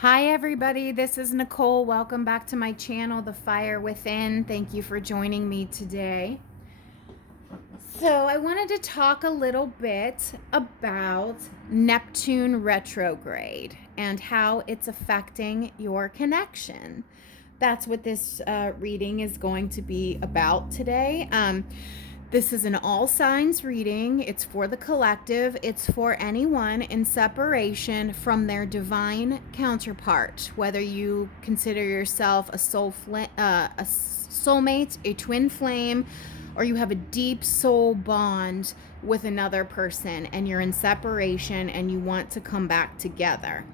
Hi everybody, this is Nicole. Welcome back to my channel, The Fire Within. Thank you for joining me today. So I wanted to talk a little bit about Neptune retrograde and how it's affecting your connection. That's what this reading is going to be about today. This is an all signs reading. It's for the collective. It's for anyone in separation from their divine counterpart, whether you consider yourself a soulmate, a twin flame, or you have a deep soul bond with another person and you're in separation and you want to come back together.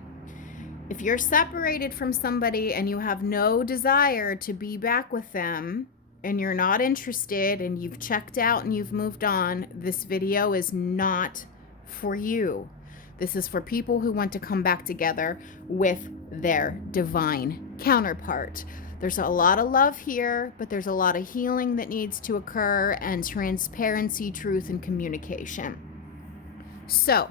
If you're separated from somebody and you have no desire to be back with them, and you're not interested and you've checked out and you've moved on, this video is not for you. This is for people who want to come back together with their divine counterpart. There's a lot of love here, but there's a lot of healing that needs to occur and transparency, truth, and communication. So,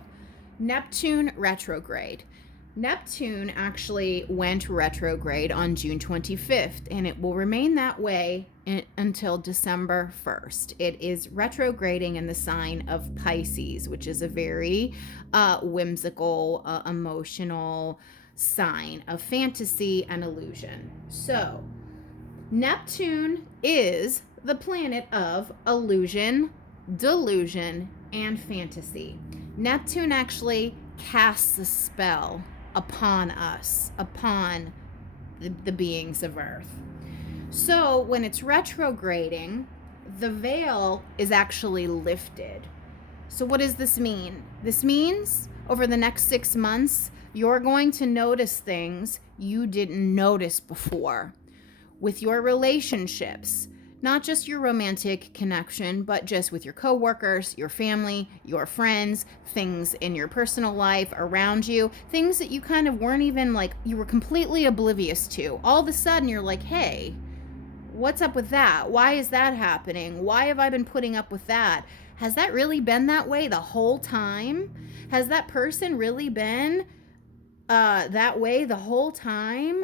Neptune retrograde. Neptune actually went retrograde on June 25th, and it will remain that way until December 1st. It is retrograding in the sign of Pisces, which is a very whimsical, emotional sign of fantasy and illusion. So, Neptune is the planet of illusion, delusion, and fantasy. Neptune actually casts a spell upon us, upon the beings of Earth. So when it's retrograding, the veil is actually lifted. So what does this mean? This means over the next 6 months, you're going to notice things you didn't notice before with your relationships. Not just your romantic connection, but just with your coworkers, your family, your friends, things in your personal life around you, things that you kind of weren't even you were completely oblivious to. All of a sudden you're like, hey, what's up with that? Why is that happening? Why have I been putting up with that? Has that really been that way the whole time? Has that person really been that way the whole time?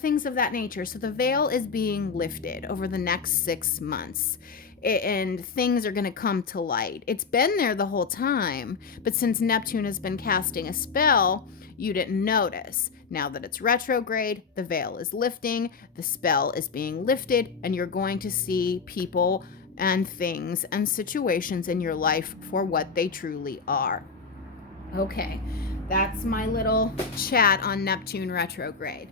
Things of that nature. So the veil is being lifted over the next 6 months, and things are going to come to light. It's been there the whole time, but since Neptune has been casting a spell, you didn't notice. Now that it's retrograde, the veil is lifting, the spell is being lifted, and you're going to see people and things and situations in your life for what they truly are. Okay, that's my little chat on Neptune retrograde.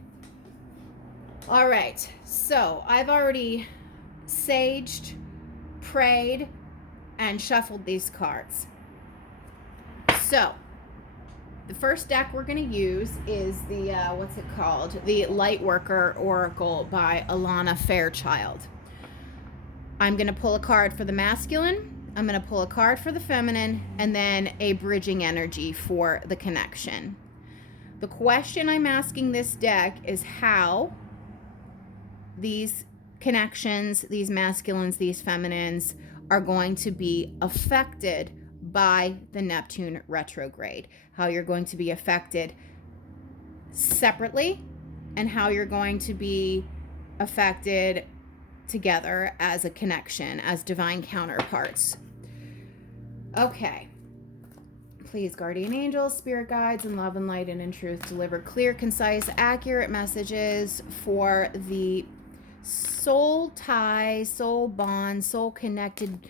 All right, so I've already saged, prayed, and shuffled these cards. So the first deck we're going to use is the, The Lightworker Oracle by Alana Fairchild. I'm going to pull a card for the masculine, I'm going to pull a card for the feminine, and then a bridging energy for the connection. The question I'm asking this deck is how these connections, these masculines, these feminines, are going to be affected by the Neptune retrograde. How you're going to be affected separately, and how you're going to be affected together as a connection, as divine counterparts. Okay. Please, guardian angels, spirit guides, and love and light and in truth, deliver clear, concise, accurate messages for the soul tie, soul bond, soul connected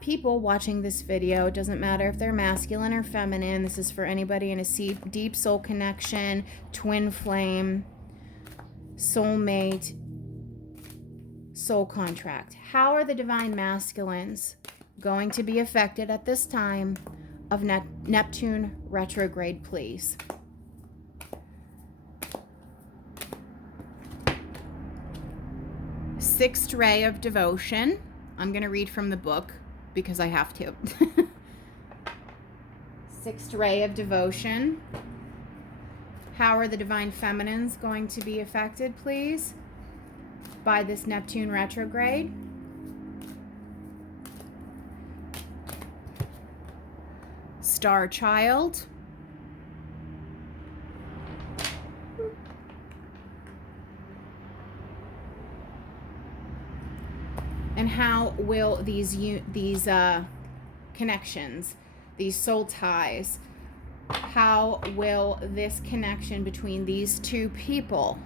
people watching this video. It doesn't matter if they're masculine or feminine. This is for anybody in a deep soul connection, twin flame, soulmate, soul contract. How are the divine masculines going to be affected at this time of Neptune retrograde, please? Sixth Ray of Devotion. I'm going to read from the book because I have to. Sixth Ray of Devotion. How are the divine feminines going to be affected, please, by this Neptune retrograde? Star Child. And how will these connections, these soul ties, how will this connection between these two people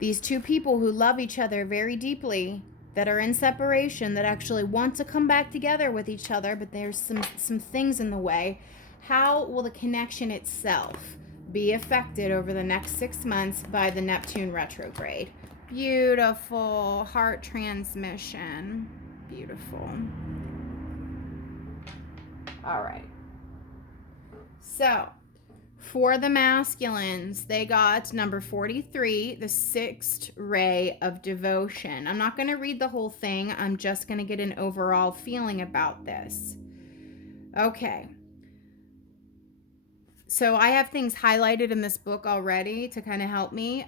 who love each other very deeply, that are in separation, that actually want to come back together with each other, but there's some things in the way, how will the connection itself be affected over the next 6 months by the Neptune retrograde? Beautiful. Heart transmission. Beautiful. All right. So, for the masculines, they got number 43, the sixth ray of devotion. I'm not going to read the whole thing. I'm just going to get an overall feeling about this. Okay. So I have things highlighted in this book already to kind of help me.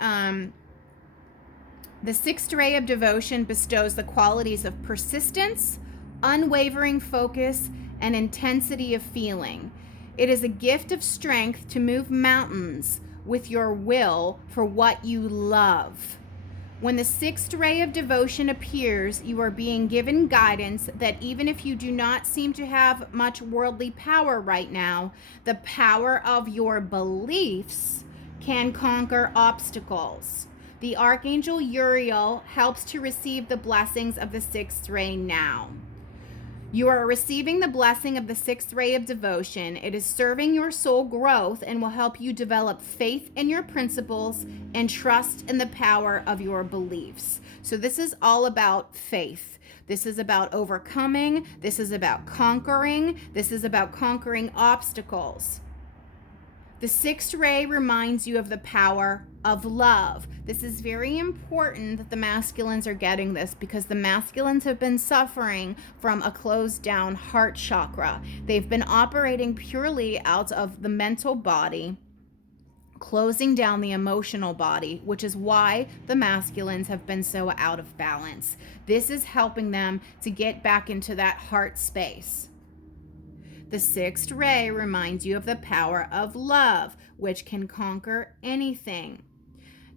The sixth ray of devotion bestows the qualities of persistence, unwavering focus, and intensity of feeling. It is a gift of strength to move mountains with your will for what you love. When the sixth ray of devotion appears, you are being given guidance that even if you do not seem to have much worldly power right now, the power of your beliefs can conquer obstacles. The Archangel Uriel helps to receive the blessings of the sixth ray now. You are receiving the blessing of the sixth ray of devotion. It is serving your soul growth and will help you develop faith in your principles and trust in the power of your beliefs. So this is all about faith. This is about overcoming. This is about conquering. This is about conquering obstacles. The sixth ray reminds you of the power of love. This is very important that the masculines are getting this, because the masculines have been suffering from a closed down heart chakra. They've been operating purely out of the mental body, closing down the emotional body, which is why the masculines have been so out of balance. This is helping them to get back into that heart space. The sixth ray reminds you of the power of love, which can conquer anything.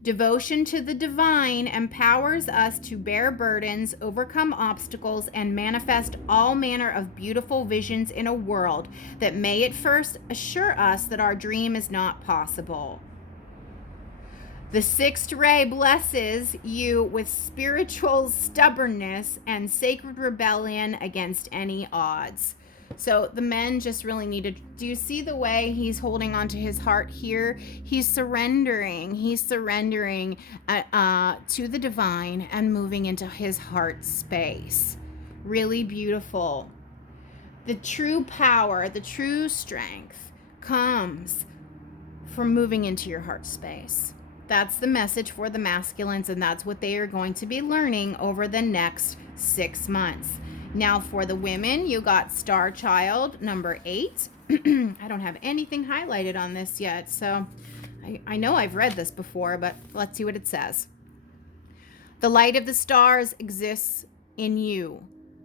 Devotion to the divine empowers us to bear burdens, overcome obstacles, and manifest all manner of beautiful visions in a world that may at first assure us that our dream is not possible. The sixth ray blesses you with spiritual stubbornness and sacred rebellion against any odds. So the men just really needed, do you see the way he's holding onto his heart here? He's surrendering to the divine and moving into his heart space. Really beautiful. The true power, the true strength comes from moving into your heart space. That's the message for the masculines, and that's what they are going to be learning over the next 6 months. Now for the women, you got Star Child, number 8. I don't have anything highlighted on this yet, so I know I've read this before, but let's see what it says. The light of the stars exists in you.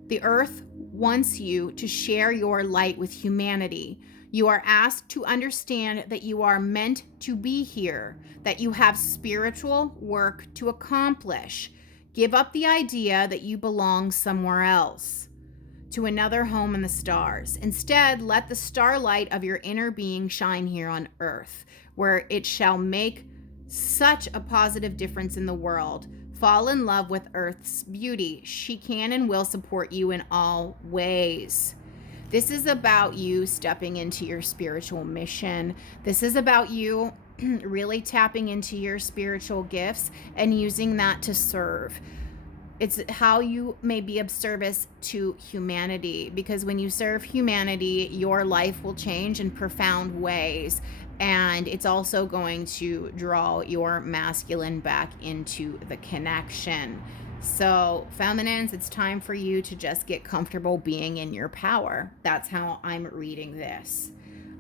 The earth wants you to share your light with humanity. You are asked to understand that you are meant to be here, that you have spiritual work to accomplish. Give up the idea that you belong somewhere else, to another home in the stars. Instead, let the starlight of your inner being shine here on earth, where it shall make such a positive difference in the world. Fall in love with Earth's beauty. She can and will support you in all ways. This is about you stepping into your spiritual mission. This is about you really tapping into your spiritual gifts and using that to serve. It's how you may be of service to humanity, because when you serve humanity, your life will change in profound ways. And it's also going to draw your masculine back into the connection. So, feminines, it's time for you to just get comfortable being in your power. That's how I'm reading this.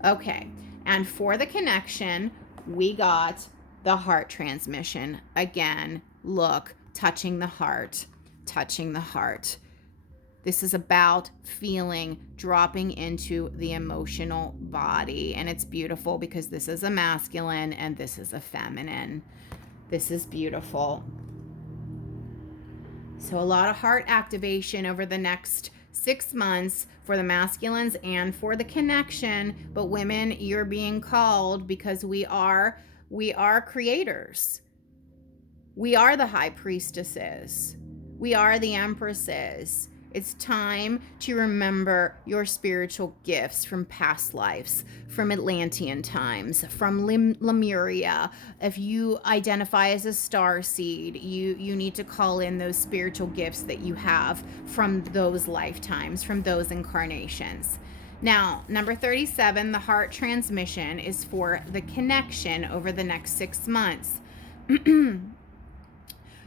Okay, and for the connection, we got the heart transmission. Again, look, touching the heart, touching the heart. This is about feeling, dropping into the emotional body. And it's beautiful because this is a masculine and this is a feminine. This is beautiful. So a lot of heart activation over the next 6 months for the masculines and for the connection. But women, you're being called, because we are creators. We are the high priestesses. We are the empresses. It's time to remember your spiritual gifts from past lives, from Atlantean times, from Lemuria. If you identify as a star seed, you need to call in those spiritual gifts that you have from those lifetimes, from those incarnations. Now, number 37, the heart transmission, is for the connection over the next 6 months.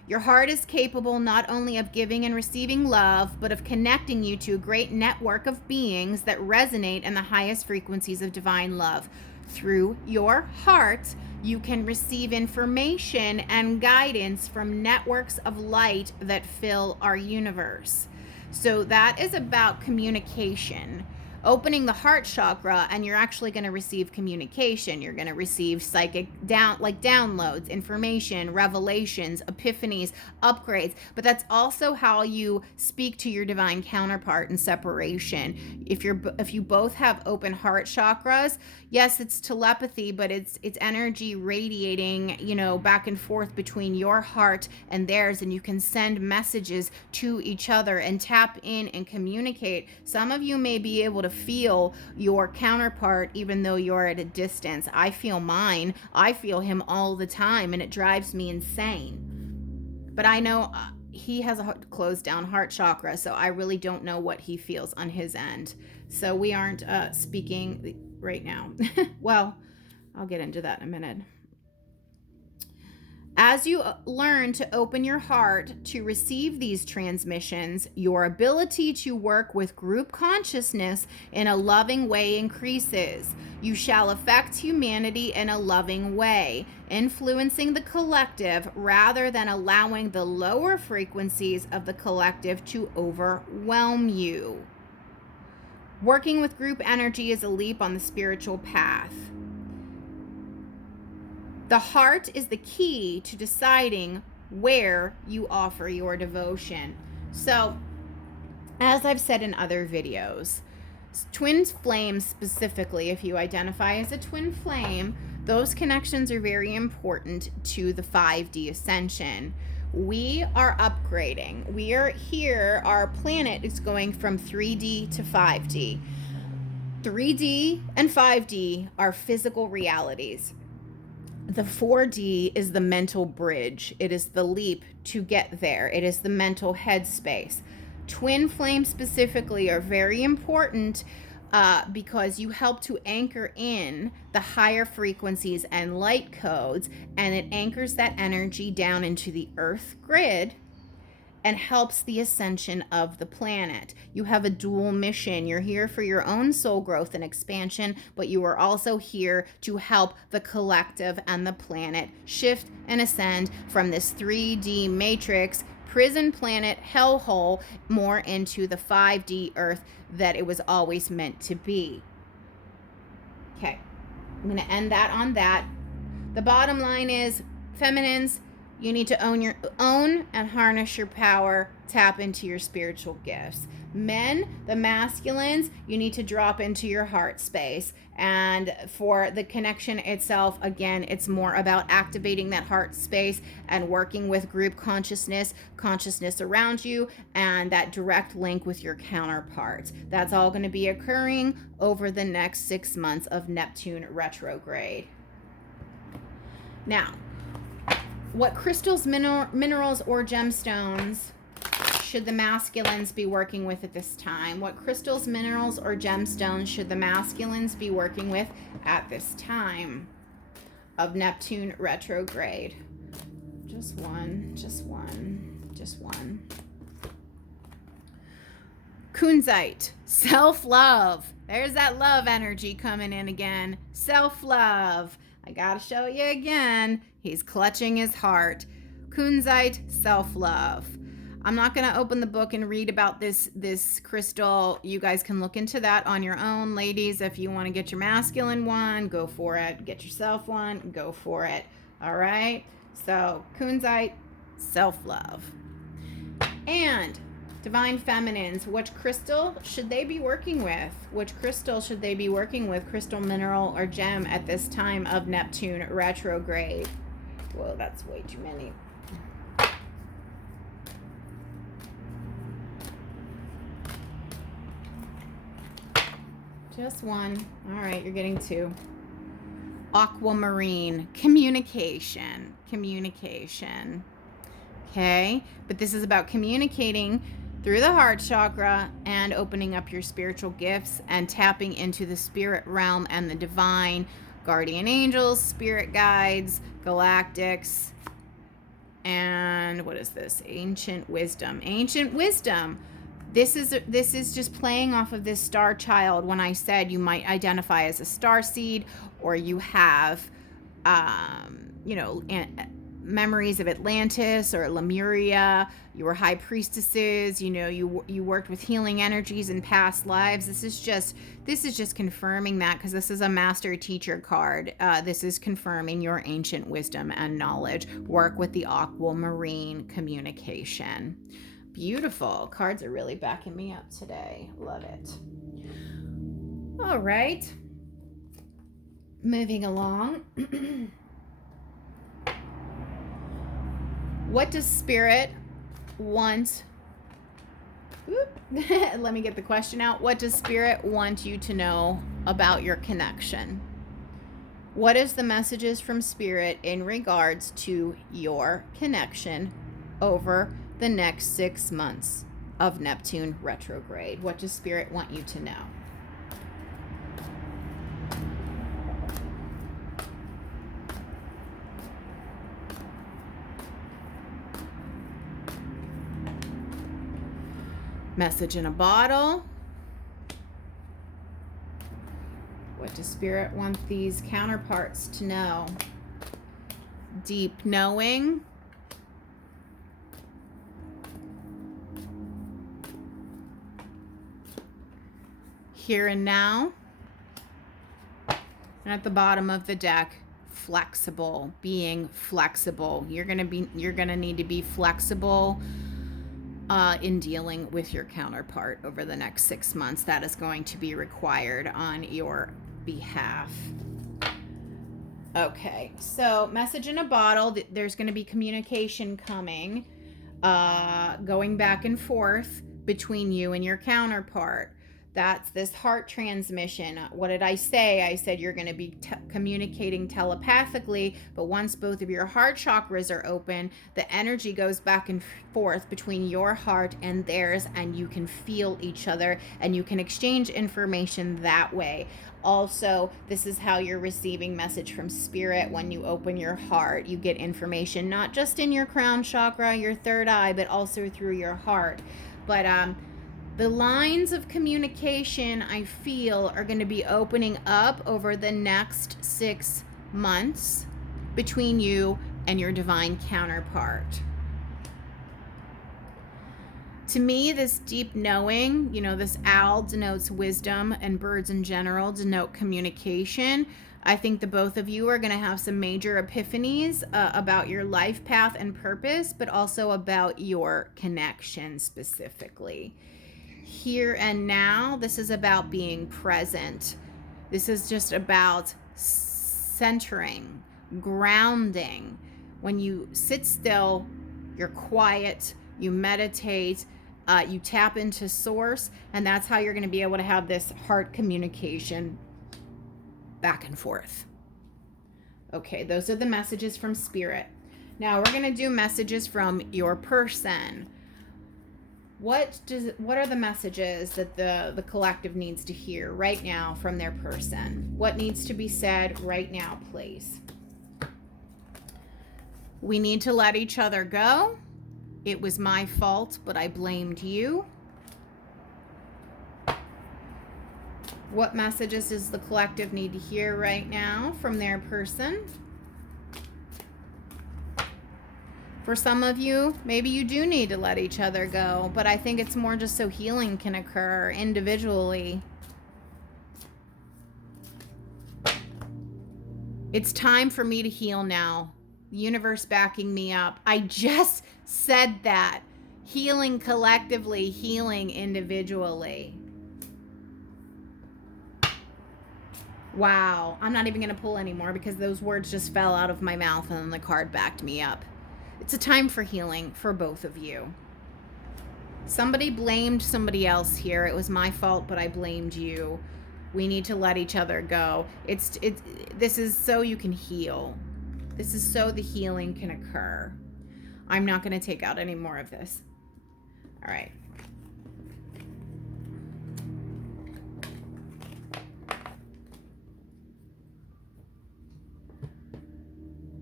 Your heart is capable not only of giving and receiving love, but of connecting you to a great network of beings that resonate in the highest frequencies of divine love. Through your heart, you can receive information and guidance from networks of light that fill our universe. So that is about communication. Opening the heart chakra, and you're actually going to receive communication. You're going to receive psychic downloads, information, revelations, epiphanies, upgrades. But that's also how you speak to your divine counterpart in separation. If you both have open heart chakras, yes, it's telepathy, but it's energy radiating, back and forth between your heart and theirs, and you can send messages to each other and tap in and communicate. Some of you may be able to feel your counterpart even though you're at a distance. I feel mine. I feel him all the time, and it drives me insane. But I know he has a closed down heart chakra, so I really don't know what he feels on his end. So we aren't speaking right now. Well, I'll get into that in a minute. As you learn to open your heart to receive these transmissions, your ability to work with group consciousness in a loving way increases. You shall affect humanity in a loving way, influencing the collective rather than allowing the lower frequencies of the collective to overwhelm you. Working with group energy is a leap on the spiritual path. The heart is the key to deciding where you offer your devotion. So, as I've said in other videos, twin flames specifically, if you identify as a twin flame, those connections are very important to the 5D ascension. We are upgrading. We are here. Our planet is going from 3D to 5D. 3D and 5D are physical realities. The 4D is the mental bridge. It is the leap to get there. It is the mental headspace. Twin flames specifically are very important because you help to anchor in the higher frequencies and light codes, and it anchors that energy down into the earth grid and helps the ascension of the planet. You have a dual mission. You're here for your own soul growth and expansion, but you are also here to help the collective and the planet shift and ascend from this 3D matrix, prison planet, hellhole, more into the 5D earth that it was always meant to be. Okay, I'm gonna end that on that. The bottom line is, feminines, you need to own and harness your power, tap into your spiritual gifts. Men, the masculines, you need to drop into your heart space. And for the connection itself, again, it's more about activating that heart space and working with group consciousness around you, and that direct link with your counterparts. That's all going to be occurring over the next 6 months of Neptune retrograde. Now, what crystals, minerals, or gemstones should the masculines be working with at this time? What crystals, minerals, or gemstones should the masculines be working with at this time of Neptune retrograde? Just one. Kunzite, self-love. There's that love energy coming in again. Self-love. I gotta show you again. He's clutching his heart. Kunzite, self-love. I'm not going to open the book and read about this crystal. You guys can look into that on your own. Ladies, if you want to get your masculine one, go for it. Get yourself one, go for it. All right? So, Kunzite, self-love. And divine feminines, which crystal should they be working with? Which crystal should they be working with, crystal, mineral, or gem at this time of Neptune retrograde? Whoa, that's way too many. Just one. All right, you're getting two. Aquamarine, communication. Okay, but this is about communicating through the heart chakra and opening up your spiritual gifts and tapping into the spirit realm and the divine, guardian angels, spirit guides, galactics, and what is this? Ancient wisdom. This is just playing off of this star child when I said you might identify as a star seed, or you have memories of Atlantis or Lemuria. You were high priestesses. You worked with healing energies in past lives. This is just confirming that, because this is a master teacher card. This is confirming your ancient wisdom and knowledge. Work with the aquamarine communication. Beautiful. Cards are really backing me up today. Love it. All right. Moving along. What does Spirit want? Let me get the question out. What does Spirit want you to know about your connection? What is the messages from Spirit in regards to your connection over the next 6 months of Neptune retrograde? What does Spirit want you to know? Message in a bottle. What does Spirit want these counterparts to know? Deep knowing. Here and now. And at the bottom of the deck, flexible, being flexible. You're going to need to be flexible in dealing with your counterpart over the next 6 months. That is going to be required on your behalf. Okay, so message in a bottle. There's going to be communication coming, going back and forth between you and your counterpart. That's this heart transmission. What did I say? I said you're going to be communicating telepathically, but once both of your heart chakras are open, the energy goes back and forth between your heart and theirs, and you can feel each other and you can exchange information that way. Also, this is how you're receiving message from Spirit. When you open your heart, you get information not just in your crown chakra, your third eye, but also through your heart. But the lines of communication, I feel, are going to be opening up over the next 6 months between you and your divine counterpart. To me, this deep knowing, this owl denotes wisdom, and birds in general denote communication. I think the both of you are going to have some major epiphanies about your life path and purpose, but also about your connection specifically. Here and now, this is about being present. This is just about centering, grounding. When you sit still, you're quiet, you meditate, you tap into source, and that's how you're going to be able to have this heart communication back and forth. Okay, those are the messages from Spirit. Now we're going to do messages from your person. What are the messages that the collective needs to hear right now from their person? What needs to be said right now, please? We need to let each other go. It was my fault, but I blamed you. What messages does the collective need to hear right now from their person? For some of you, maybe you do need to let each other go, but I think it's more just so healing can occur individually. It's time for me to heal now. The universe backing me up. I just said that. Healing collectively, healing individually. Wow. I'm not even going to pull anymore because those words just fell out of my mouth and then the card backed me up. It's a time for healing for both of you. Somebody blamed somebody else here. It was my fault, but I blamed you. We need to let each other go. This is so you can heal. This is so the healing can occur. I'm not going to take out any more of this. All right.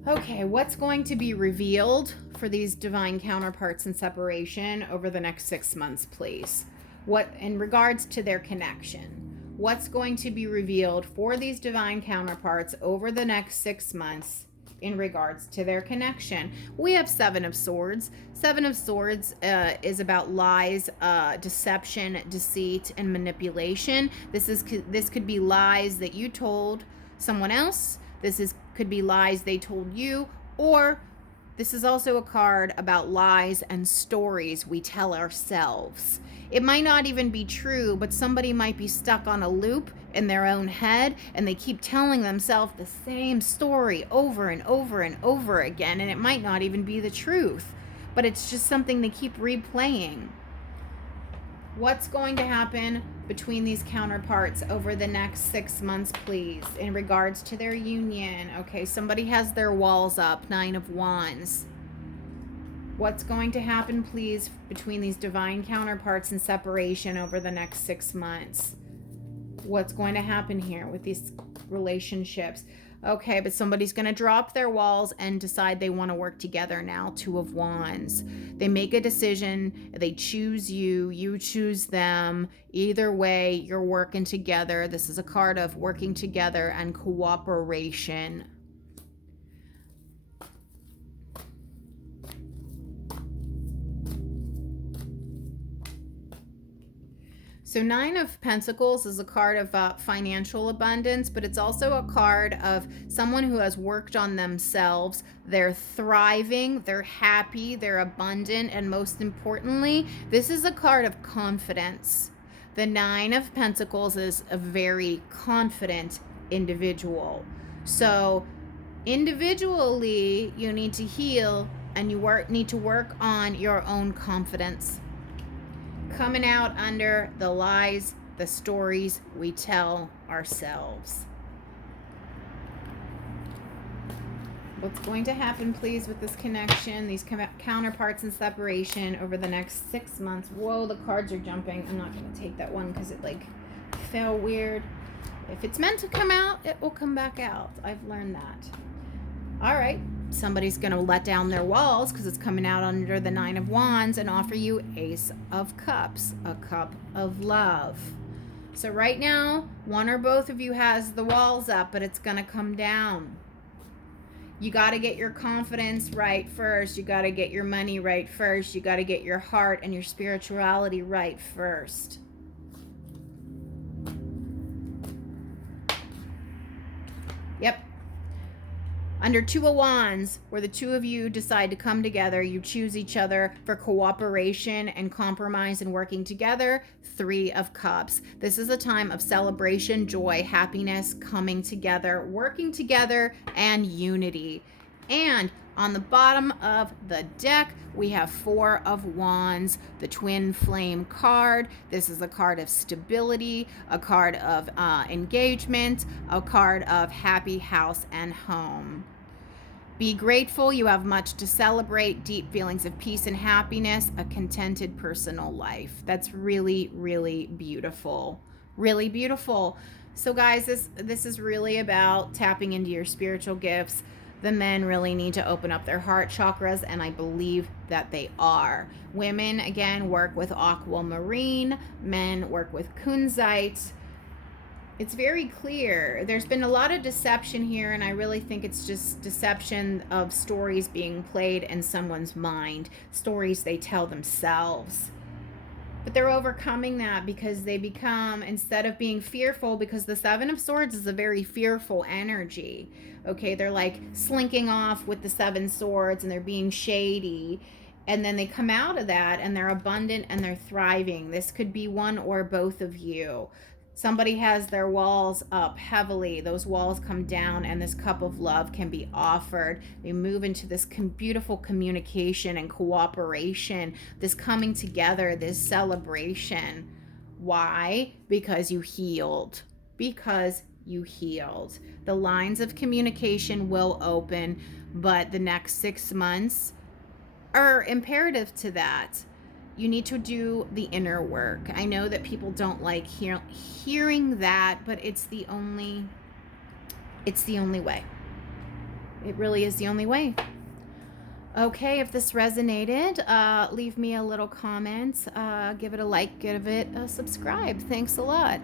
Okay, what's going to be revealed for these divine counterparts in separation over the next 6 months, please? What, in regards to their connection, what's going to be revealed for these divine counterparts over the next 6 months in regards to their connection? We have Seven of Swords. Seven of Swords is about lies, deception, deceit, and manipulation. This could be lies that you told someone else. Could be lies they told you, or this is also a card about lies and stories we tell ourselves. It might not even be true, but somebody might be stuck on a loop in their own head and they keep telling themselves the same story over and over and over again, and it might not even be the truth, but it's just something they keep replaying. What's going to happen between these counterparts over the next 6 months, please, in regards to their union? Okay, somebody has their walls up, Nine of Wands. What's going to happen, please, between these divine counterparts in separation over the next 6 months? What's going to happen here with these relationships? Okay, but somebody's going to drop their walls and decide they want to work together now. Two of Wands. They make a decision. They choose you. You choose them. Either way, you're working together. This is a card of working together and cooperation. So Nine of Pentacles is a card of financial abundance, but it's also a card of someone who has worked on themselves. They're thriving, they're happy, they're abundant, and most importantly, this is a card of confidence. The Nine of Pentacles is a very confident individual. So individually, you need to heal and you need to work on your own confidence. Coming out under the lies, the stories we tell ourselves. What's going to happen, please, with this connection, these counterparts in separation over the next 6 months? Whoa, the cards are jumping. I'm not going to take that one because it fell weird. If it's meant to come out, it will come back out. I've learned that. All right. Somebody's going to let down their walls because it's coming out under the Nine of Wands and offer you Ace of Cups, a cup of love. So right now, one or both of you has the walls up, but it's going to come down. You got to get your confidence right first. You got to get your money right first. You got to get your heart and your spirituality right first. Yep. Under Two of Wands, where the two of you decide to come together, you choose each other for cooperation and compromise and working together. Three of Cups. This is a time of celebration, joy, happiness, coming together, working together, and unity. And on the bottom of the deck, we have Four of Wands, the Twin Flame card. This is a card of stability, a card of engagement, a card of happy house and home. Be grateful. You have much to celebrate, deep feelings of peace and happiness, a contented personal life. That's really, really beautiful. Really beautiful. So guys, this is really about tapping into your spiritual gifts. The men really need to open up their heart chakras, and I believe that they are. Women, again, work with aquamarine. Men work with kunzite. It's very clear. There's been a lot of deception here, and I really think it's just deception of stories being played in someone's mind, stories they tell themselves. But they're overcoming that because they become, instead of being fearful, because the Seven of Swords is a very fearful energy. Okay, they're like slinking off with the Seven Swords and they're being shady. And then they come out of that and they're abundant and they're thriving. This could be one or both of you. Somebody has their walls up heavily. Those walls come down and this cup of love can be offered. We move into this beautiful communication and cooperation, this coming together, this celebration. Why? Because you healed. Because you healed. The lines of communication will open, but the next 6 months are imperative to that. You need to do the inner work. I know that people don't like hearing that, but it's the only way. It really is the only way. Okay, if this resonated, leave me a little comment, give it a like, give it a subscribe. Thanks a lot.